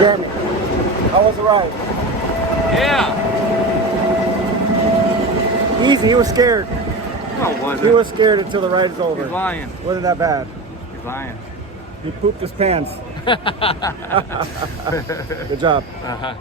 Jeremy, how was the ride? Yeah. Easy, he was scared. No, it wasn't. He was scared until the ride is over. He's lying. Wasn't that bad? He's lying. He pooped his pants. Good job. Uh-huh.